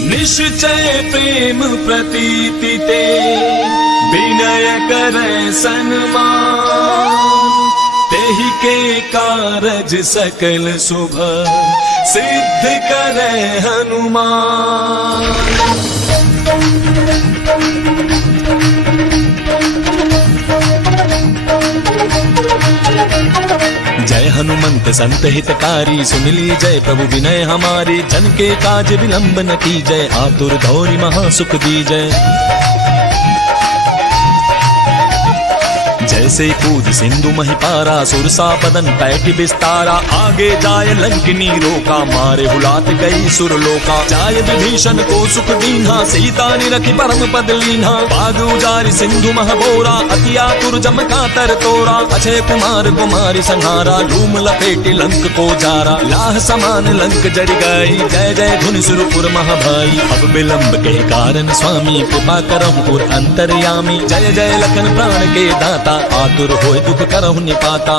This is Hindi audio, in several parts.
निश्चय प्रेम प्रतीति ते विनय करे सन्मान, तेहि के कारज सकल शुभ सिद्ध करे हनुमान। जय हनुमंत संत हितकारी, सुन ली जय प्रभु विनय हमारी। जन के काज विलंब न की जय, आतुर धौरी महासुख दी जय। जैसे कूद सिंधु महिपारा, सुरसा बदन पैठ विस्तारा। आगे जाय लंकिनी रोका, मारे हुलात गई सुरलोका। जाय विभीषण को सुख दीन्हा, सीता निरखी परम पद लीन्हा। बाग उजारि सिंधु महबोरा, अति आतुर जम कातर तोरा। अक्षय कुमार कुमारी संहारा, धूम लपेटी लंक को जारा। लाह समान लंक जरि गई, जय जय धुन सुरपुर महाभाई। अब विलंब के कारण स्वामी, कृपा करहु पुर अंतर्यामी। जय जय लखन प्राण के दाता, आतुर होय दुख करहु निपाता।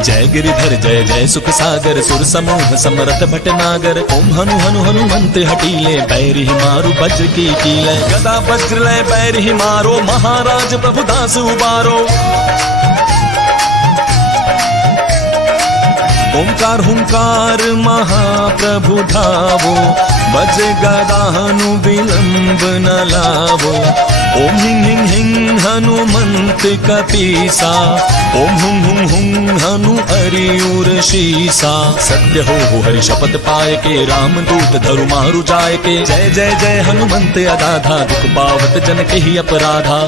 जय गिरिधर जय जय सुख सागर, सुर समूह समरथ भटनागर। ओम हनु हनु हनुमंत हटीले, बैरि मारु वज्र की कीले। गदा वज्र लय बैरि मारो, महाराज प्रभु दास उबारो। ओंकार हुंकार महाप्रभु धावो, बज गदा हनु विलंब न लावो। ओम हिं हिं हिं हनुमंत कपीसा, ओम हुं हुं हुं हनु हरिउर शीसा। सत्य हो हरि शपथ पाए के, राम दूत धरु मारु जाय के। जय जय जय हनुमंत अगाधा, दुख पावत जन के ही अपराधा।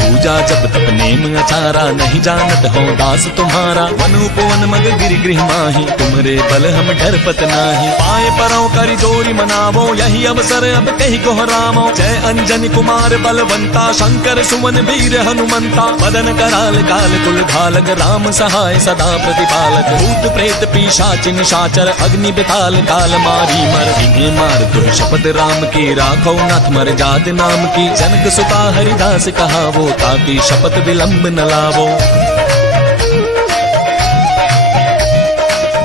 पूजा जब तप नेम अचारा, नहीं जानत हो दास तुम्हारा। वन उपवन मग गिरि गृह माही, तुमरे बल हम डरपत नाही। पाए परौ करि जोरी मनावो, यही अवसर अब कहि कोहरामो। जय अंजनी कुमार बलवंता, शंकर सुमन वीर हनुमंता। मदन कराल काल कुल घालक, राम सहाय सदा प्रतिपालक। भूत प्रेत पिशाच निशाचर, अग्नि बिताल काल मारी मर। इन्हें मार तुम शपथ राम की, राखो नाथ मर जात नाम की। जनक सुता हरिदास कहावो, ताकि शपथ विलंब न लावो।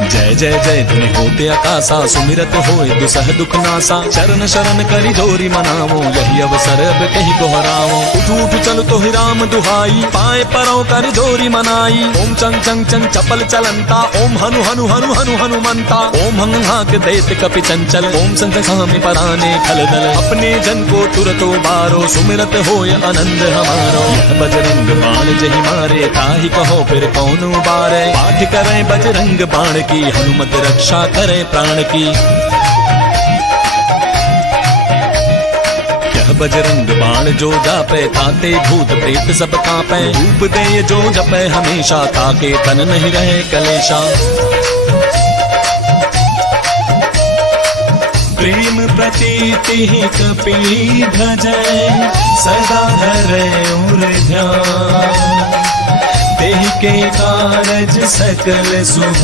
जय जय जय धुनि होते आकाशा, सुमिरत होए दुसह दुख नासा। चरण शरण करि जोरी मनावो, यही अवसर अब कहि कोहरावो। उठ उठ चल तो ही राम दुहाई, पाए परौ करि जोरी मनाई। ओम चंग चंग चंग चपल चलंता, ओम हनु हनु हनु हनु हनुमंता। ओम हंग हाक दैत कपि चंचल, ओम संत सामि पराने खल दल। अपने जन को तुरतो बारो, सुमिरत होय आनंद हमारो। बजरंग बाण जहि मारे, ताहि कहो फिर कौन उबारे। पाठ करें बजरंग बाण की, हनुमत रक्षा करे प्राण की। यह बजरंग बाण जो जापे, ताते भूत प्रेत सब कांपे। धूप दे जो जपे हमेशा, ताके तन नहीं रहे कलेशा। प्रेम प्रतीति कपि भजै, सदा धरे उर ध्यान। तेहि के कारज सकल शुभ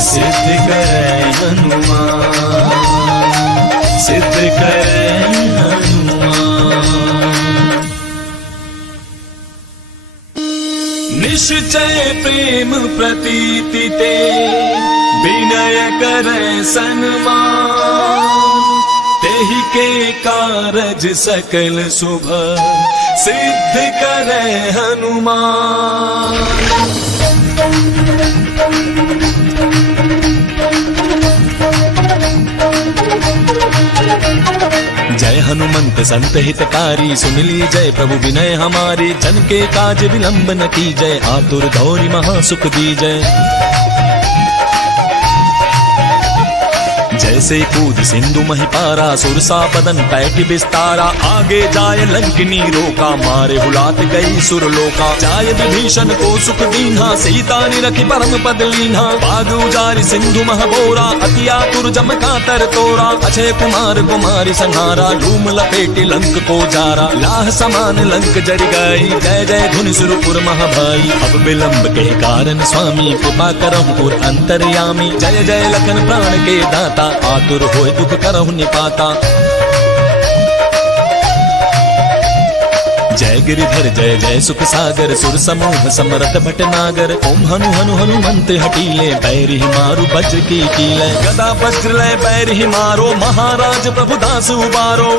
सिद्ध करे हनुमान, सिद्ध करे हनुमान। निश्चय प्रेम प्रतीति ते विनय करे सन्मान। तेहि के कारज सकल शुभ सिद्ध करे हनुमान। जय हनुमंत संत हितकारी, सुन ली जय प्रभु विनय हमारी। जन के काज विलंब न की जय, आतुर धौरी महासुख दी जय। जैसे कूद सिंधु महिपारा, सुरसा बदन पैठ विस्तारा। आगे जाय लंकिनी रोका, मारे हुलात गई सुरलोका। जाय विभीषण को सुख दीन्हा, सीता निरखी परम पद लीन्हा। बाग उजारि सिंधु महबोरा, अति आतुर जम कातर तोरा। अक्षय कुमार कुमारी संहारा, धूम लपेटी लंक को जारा। लाह समान लंक जरि गई, जय जय धुन सुरपुर महाभाई। अब विलंब के कारण स्वामी, कृपा करहु पुर अंतर्यामी। जय जय लखन प्राण के दाता, आतुर होय दुख करहु निपाता। जय गिरिधर जय जय सुख सागर सुर समूह समरथ भटनागर ओम हनु हनु हनुमंत हटीले बैरि मारु वज्र की कीले गदा वज्र लय बैरि मारो महाराज प्रभु दास उबारो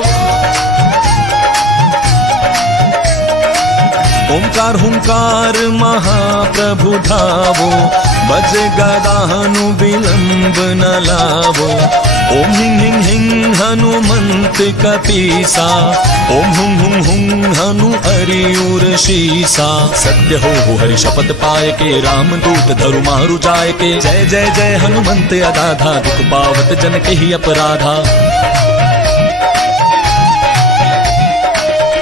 ओंकार हुंकार महाप्रभु धावो बज गदानु विलंब न लावो ओम हिंग हिंग हिंग हनुमंत कपीसा ओम हुं हुं हुं हनु अरियुर शीसा सत्य हो हरि शपथ पाए के राम दूत धरु मारु जाय के जय जय जय हनुमंत अगाधा दुख पावत जन के ही अपराधा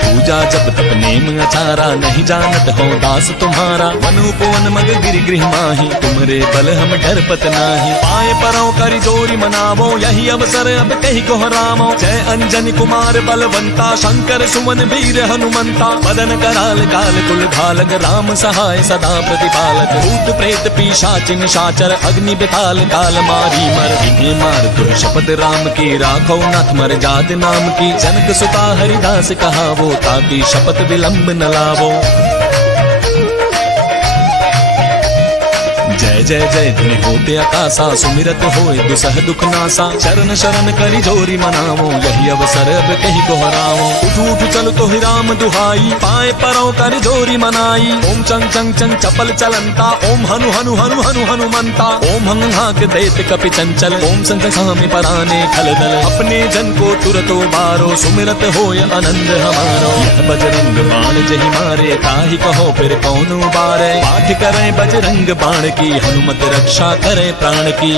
पूजा जब तप नेम अचारा नहीं जानत हो दास तुम्हारा वनु पवन मग गिरि गृह माही तुमरे बल हम डरपत नाही पाए परौ करि जोरी मनावो यही अवसर अब कही कोहरामो जय अंजनी कुमार बलवंता शंकर सुमन वीर हनुमंता मदन कराल काल कुल घालक राम सहाय सदा प्रतिपालक भूत प्रेत पिशाच निशाचर अग्नि बिताल काल मारी मर इन्हें मार तुम शपथ राम की राखो नाथ मर जात नाम की जनक सुता हरिदास कहावो ताकि शपथ विलंब न लावो जय जय जय धुनि होते आकाशा सुमिरत होए दुसह दुख नासा चरण शरण करि जोरी मनावो यही अवसर अब कही कोहरावो उठ उठ चल तो ही राम दुहाई पाए परौ करि जोरी मनाई ओम चंग चंग चंग चपल चलंता ओम हनु हनु हनु हनु हनुमंता ओम हंग हाक दैत कपि चंचल ओम संत सामी पराने खल दल अपने जन को तुरतो बारो सुमिरत होय आनंद हमारो यह बजरंग बाण जहि मारे ताहि कहो फिर कौन उबारे पाठ करे बजरंग बाण की हनुमत रक्षा करे प्राण की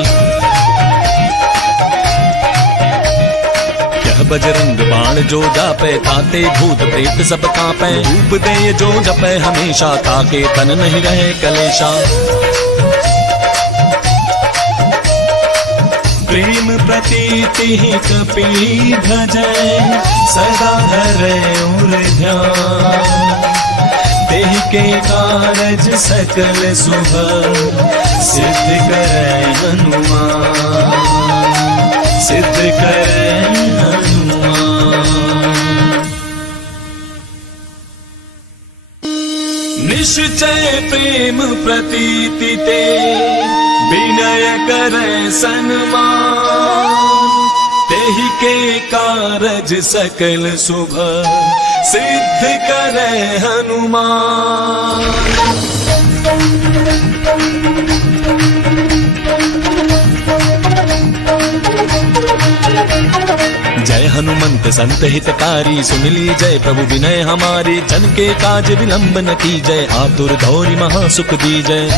यह बजरंग बाण जो जापे ताते भूत प्रेत सब कांपे धूप दे जो जपे हमेशा ताके तन नहीं रहे कलेशा प्रेम प्रतीति ही कपि भजै सदा धरे उर ध्यान तेहि के कारज सकल शुभ सिद्ध करे हनुमान सिद्ध करे हनुमान निश्चय प्रेम प्रतीति ते विनय करे सन्मान तेहि के कारज सकल शुभ सिद्ध करे हनुमान जय हनुमंत संत हितकारी सुन ली जय प्रभु विनय हमारे जन के काज विलंब न की जय आतुर गौरी महासुख दी जय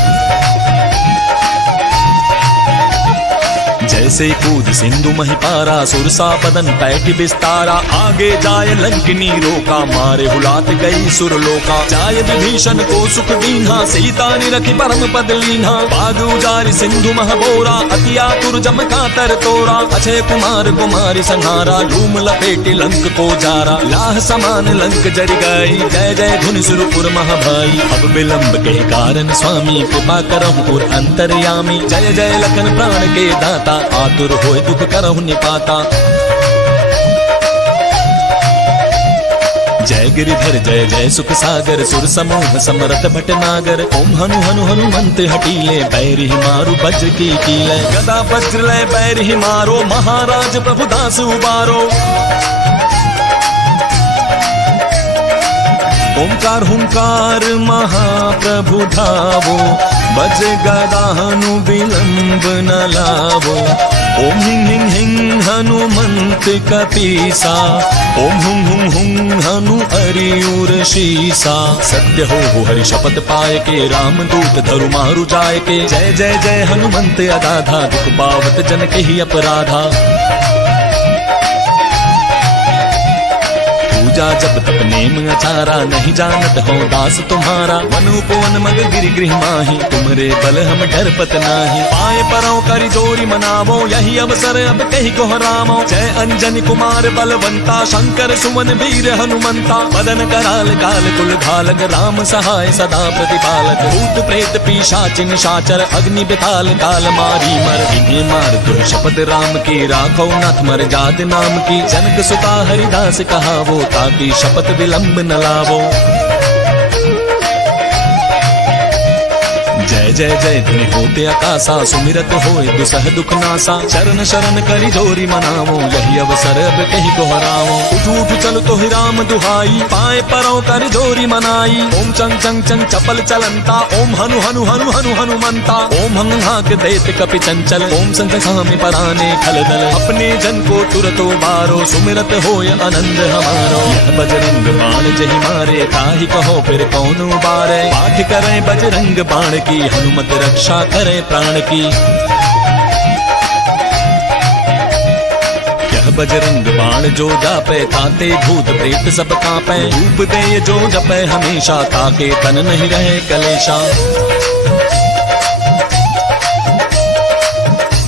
जैसे कूद सिंधु महिपारा सुरसा पदन पैठ बिस्तारा आगे जाय लंकिनी रोका मारे हुलात गई सुरलोका जाय विभीषण को सुख दीन्हा सीता निरखि परम पद लीन्हा बाग उजारि सिंधु महबोरा अति आतुर जम कातर तोरा अक्षय कुमार कुमारी संहारा लूम लपेटी लंक को जारा लाह समान लंक जरि गई जय जय धुनि सुरपुर महाभाई अब विलंब के कारण स्वामी कृपा करहु और अंतर्यामी जय जय लखन प्राण के दाता आतुर होए दुख करहु निपाता जय गिरिधर जय जय सुख सागर सुर समूह समरथ भटनागर ओम हनु हनु हनुमंत हटीले बैरि मारु वज्र की कीले गदा वज्र लय बैरि मारो महाराज प्रभु दास उबारो ओंकार हुंकार महाप्रभु धावो बज गदानु विलंब न लावो ओम हिंग हिंग हिंग हनुमंत कपीसा ओम हुं हुं हुं हनु अरियुर शीसा सत्य हो हरि शपथ पाए के राम दूत धरु मारु जाय के जय जय जय हनुमंत अगाधा दुख पावत जन के ही अपराधा पूजा जब तप नेम अचारा नहीं जानत हो दास तुम्हारा वनु पवन मग गिरि गृह माही तुमरे बल हम डरपत नाही पाए परौ करि जोरी मनावो यही अवसर अब कही कोहरामो जय अंजनी कुमार बलवंता शंकर सुमन वीर हनुमंता मदन कराल काल कुल घालक राम सहाय सदा प्रतिपालक भूत प्रेत पिशाच निशाचर अग्नि बिताल काल मारी मर इन्हें मार तुम शपथ राम की राखो नाथ मर जात नाम की जनक सुता हरिदास कहावो ताकि शपथ विलंब न लावो। जय जय जय ध्वनि होते आकाशा, सुमिरत होए दुसह दुख नासा। चरण शरण करि जोरी मनावो, यही अवसर अब कहीं दोहराओ। उठ उठ चल तो ही राम दुहाई, पाए परो करि जोरी मनाई। ओम चंग चंग चंग चपल चलंता, ओम हनु हनु हनु हनु हनुमंता। ओम हंग हाक देत कपि चंचल, ओम संत सामी पराने खल दल। अपने जन को तुरतो बारो, सुमिरत होय आनंद हमारो। यह बजरंग बाण जहि मारे, ताहि कहो फिर कौन उबारे। पाठ करें बजरंग बाण की, हनुमत रक्षा करे प्राण की। यह बजरंग बाण जो जापे, ताते भूत प्रेत सब कांपे। धूप दे जो जपे हमेशा, ताके तन नहीं रहे कलेशा।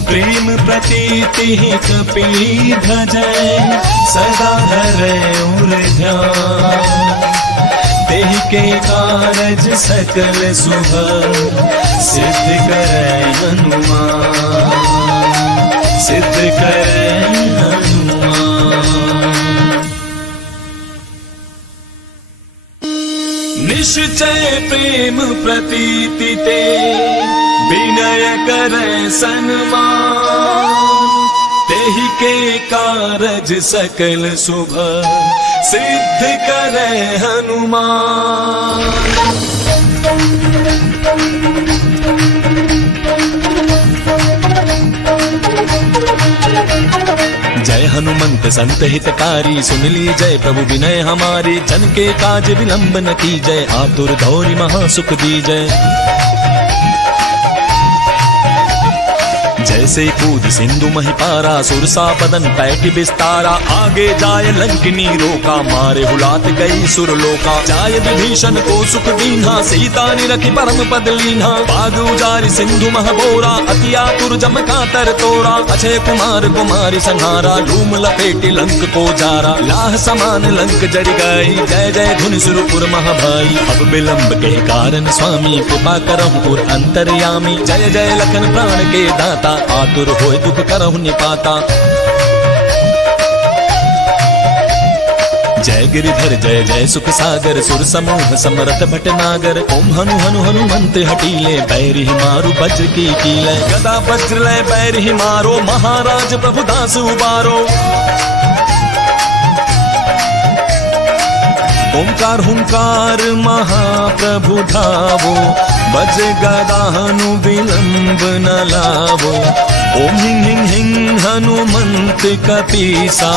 प्रेम प्रतीति ही कपि भजै, सदा धरे उर ध्यान। तेहि के कारज सकल शुभ, सिद्ध करे हनुमान। सिद्ध करे हनुमान। निश्चय प्रेम प्रतीति ते, विनय करे सन्मान। तेहि के कारज सकल शुभ, सिद्ध करे हनुमान। जय हनुमंत संत हितकारी, सुन ली जय प्रभु विनय हमारी। जन के काज विलंब न की जय, आतुर धौरी महासुख दी जय। जैसे कूद सिंधु महिपारा, सुरसा बदन पैठ विस्तारा। आगे जाय लंकिनी रोका, मारे हुलात गई सुरलोका। जाय विभीषण को सुख दीन्हा, सीता निरखि परम पद लीन्हा। बाग उजारि सिंधु महबोरा, अति आतुर जम कातर तोड़ा। अक्षय कुमार कुमारी संहारा, धूम लपेटी लंक को जारा। लाह समान लंक जरि गई, जय जय धुनि सुरपुर महाभाई। अब विलंब के कारण स्वामी, कृपा करहु पुर अंतर्यामी। जय जय लखन प्राण के दाता, आतुर होय दुख करहु निपाता। जय गिरिधर जय जय सुख सागर, सुर समूह समरथ भटनागर। ओम हनु हनु हनुमंत हटीले, बैरि मारु वज्र की कीले। गदा वज्र लय बैरि मारो, महाराज प्रभु दास उबारो। ओंकार हुंकार महाप्रभु धावो, बज गदा हनु विलंब न लावो। ओम हिं हिं हिं हनुमंत कपीसा,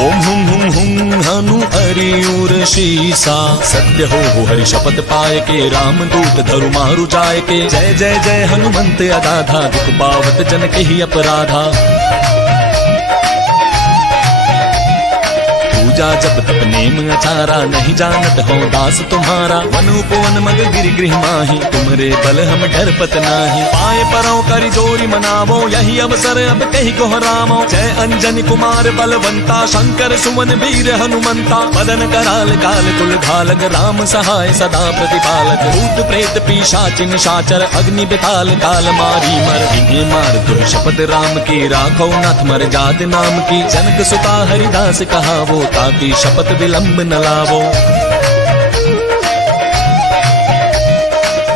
ओम हुं हुं हुं हनु हरिउर शीसा। सत्य हो हरि शपथ पाए के, राम दूत धरु मारु जाय के। जय जय जय हनुमंत अगाधा, दुख पावत जन के ही अपराधा। पूजा जब तप नेम अचारा, नहीं जानत हो दास तुम्हारा। वन उपवन मग गिरि गृह माही, तुमरे बल हम डरपत नाही। पाए परो करि जोरी मनावो, यही अवसर अब कहीं दोहरावो। जय अंजनी कुमार बलवंता, शंकर सुमन वीर हनुमंता। मदन कराल काल कुल घालक, राम सहाय सदा प्रतिपालक। भूत प्रेत पिशाच निशाचर, अग्नि बिताल काल मारी मर। इन्हें मार तुम शपथ राम की, राखो नाथ मर जात नाम की। जनक सुता हरिदास कहावो, ताकि शपथ विलंब न लावो।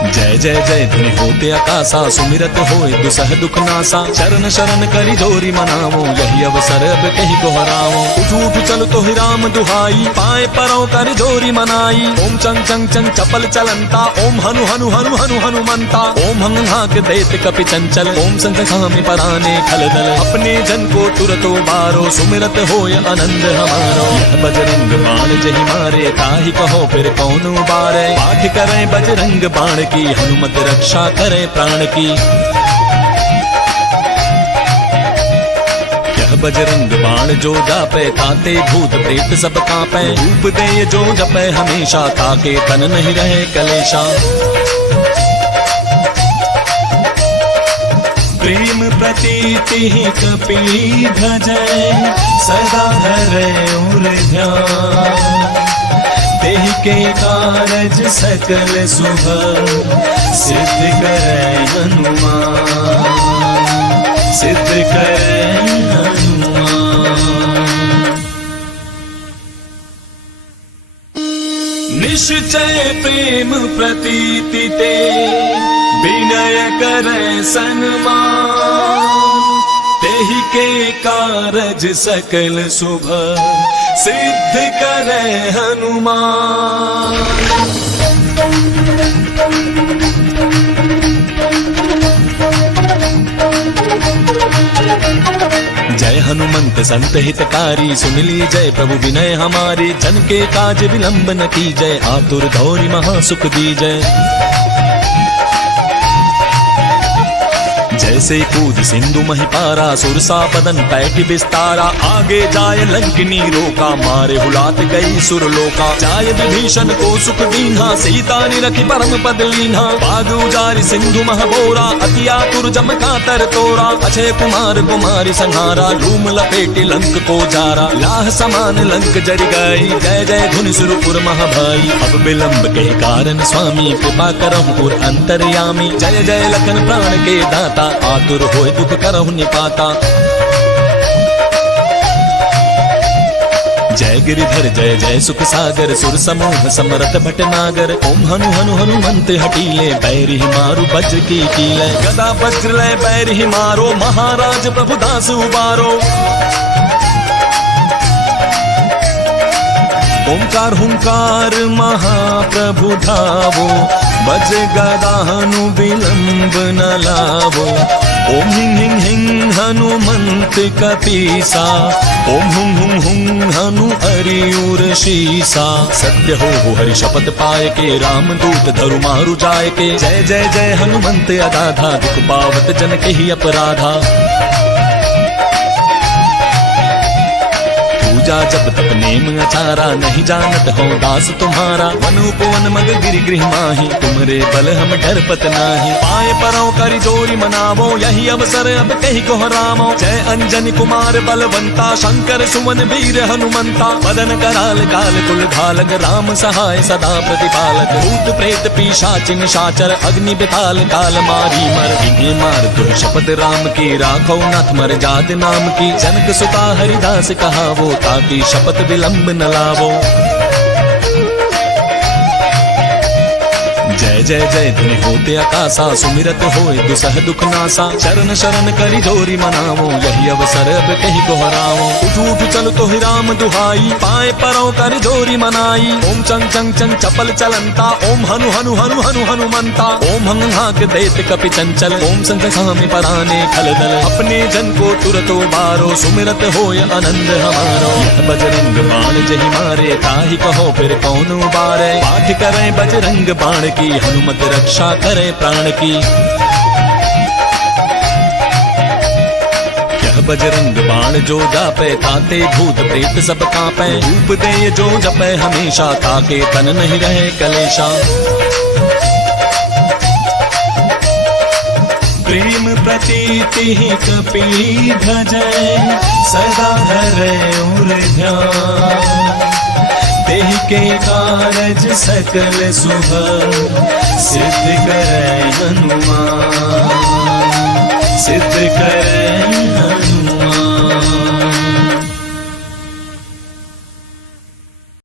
जय जय जय ध्वनि होते आकाशा, सुमिरत होए दुसह दुख नासा। चरण शरण करि जोरी मनावो, यही अवसर अब कहीं दोहराओ। उठ उठ चल तो ही राम दुहाई, पाए परो करि जोरी मनाई। ओम चंग चंग चंग चपल चलंता, ओम हनु हनु हनु हनु हनुमंता। ओम हंग हाक देत कपि चंचल, ओम संत सामी पराने खल दल। अपने जन को तुरतो बारो, सुमिरत होय आनंद हमारो। यह बजरंग बाण जहि मारे, ताहि कहो फिर कौन उबारे। पाठ करें बजरंग बाण की, हनुमत रक्षा करे प्राण की। यह बजरंग बाण जो जापे, ताते भूत प्रेत सब कांपे। धूप दे जो जपे हमेशा, ताके तन नहीं रहे कलेशा। प्रेम प्रतीति ही कपि भजै, सदा धरे उर ध्यान। तेहि के कारज सकल शुभ, सिद्ध करे हनुमान। सिद्ध करे। निश्चय प्रेम प्रतीति ते विनय करे सन्मान तेहि के कारज सकल शुभ सिद्ध करे हनुमान। जय हनुमंत संत हितकारी सुन ली जय प्रभु विनय हमारे जन के काज विलंब न की जय आतुर गौरी महासुख दी जय। जैसे कूद सिंधु महिपारा सुरसा बदन पैठ विस्तारा आगे जाय लंकिनी रोका मारे हुलात गई सुरलोका जाय विभीषण को सुख दीन्हा सीता निरखी परम पद लीन्हा बाग उजारि सिंधु महबोरा अति आतुर जम कातर तोरा अक्षय कुमार कुमारी संहारा लूम लपेटी लंक को जारा लाह समान लंक जरि गई जय जय धुन सुरपुर महाभाई अब विलंब के कारण स्वामी कृपा करहु और अंतर्यामी जय जय लखन प्राण के दाता आतुर होय दुख करहु निपाता। जय गिरिधर जय जय सुख सागर सुर समूह समरथ भटनागर ओम हनु हनु हनुमंत हटीले बैर ही मारु वज्र की कीले गदा वज्र लय बैर ही मारो महाराज प्रभु दास उबारो। ओंकार हुंकार महाप्रभु धावो बज गदा हनु विलंब न लावो ओम हिं हिं हिं हनुमंत कपीसा ओम हुं हुं हुं हनु अरियुर शीसा सत्य हो हरि शपथ पाए के राम दूत धरु मारु जाय के जय जय जय हनुमंत अगाधा दुख पावत जन के ही अपराधा। पूजा जब तक नेम अचारा नहीं जानत हो दास तुम्हारा वन उपवन मग गिरि गृह माही तुमरे बल हम डरपत नाही पाए परौ करि जोरी मनावो यही अवसर अब कहि कोहरामो जय अंजनी कुमार बलवंता शंकर सुमन वीर हनुमंता मदन कराल काल कुल धालक राम सहाय सदा प्रतिपालक भूत प्रेत पिशाच निशाचर अग्नि बिताल काल मारी मर इन्हें मार तुम शपथ राम की राखो नाथ मर जात नाम की जनक सुता हरिदास कहावो ताकि शपथ विलंब न लावो। जय जय जय धुनि होते आकाशा सुमिरत होए दुसह दुख नासा चरण शरण करि जोरी मनावो यही अवसर अब कहि दोहराओ उठ उठ चल तो ही राम दुहाई पाए परौ करि जोरी मनाई ओम चंग चंग चंग चपल चलंता ओम हनु हनु हनु हनु हनुमंता ओम हंग हाक देत कपि चंचल ओम संग सामि पराने खल दल अपने जन को तुरत उबारो सुमिरत होय आनंद हमारो बजरंग बाण जहि मारे ताहि कहो फिर कौन उबारे पाठ करे बजरंग बाण की हनुमत रक्षा करे प्राण की। यह बजरंग बाण जो जापे ताते भूत प्रेत सब कांपे धूप दे जो जपे हमेशा ताके तन नहीं रहे कलेशा। प्रेम प्रतीति ही कपि भजै सदा धरे उर ध्यान तेहि के कारज सकल शुभ सिद्ध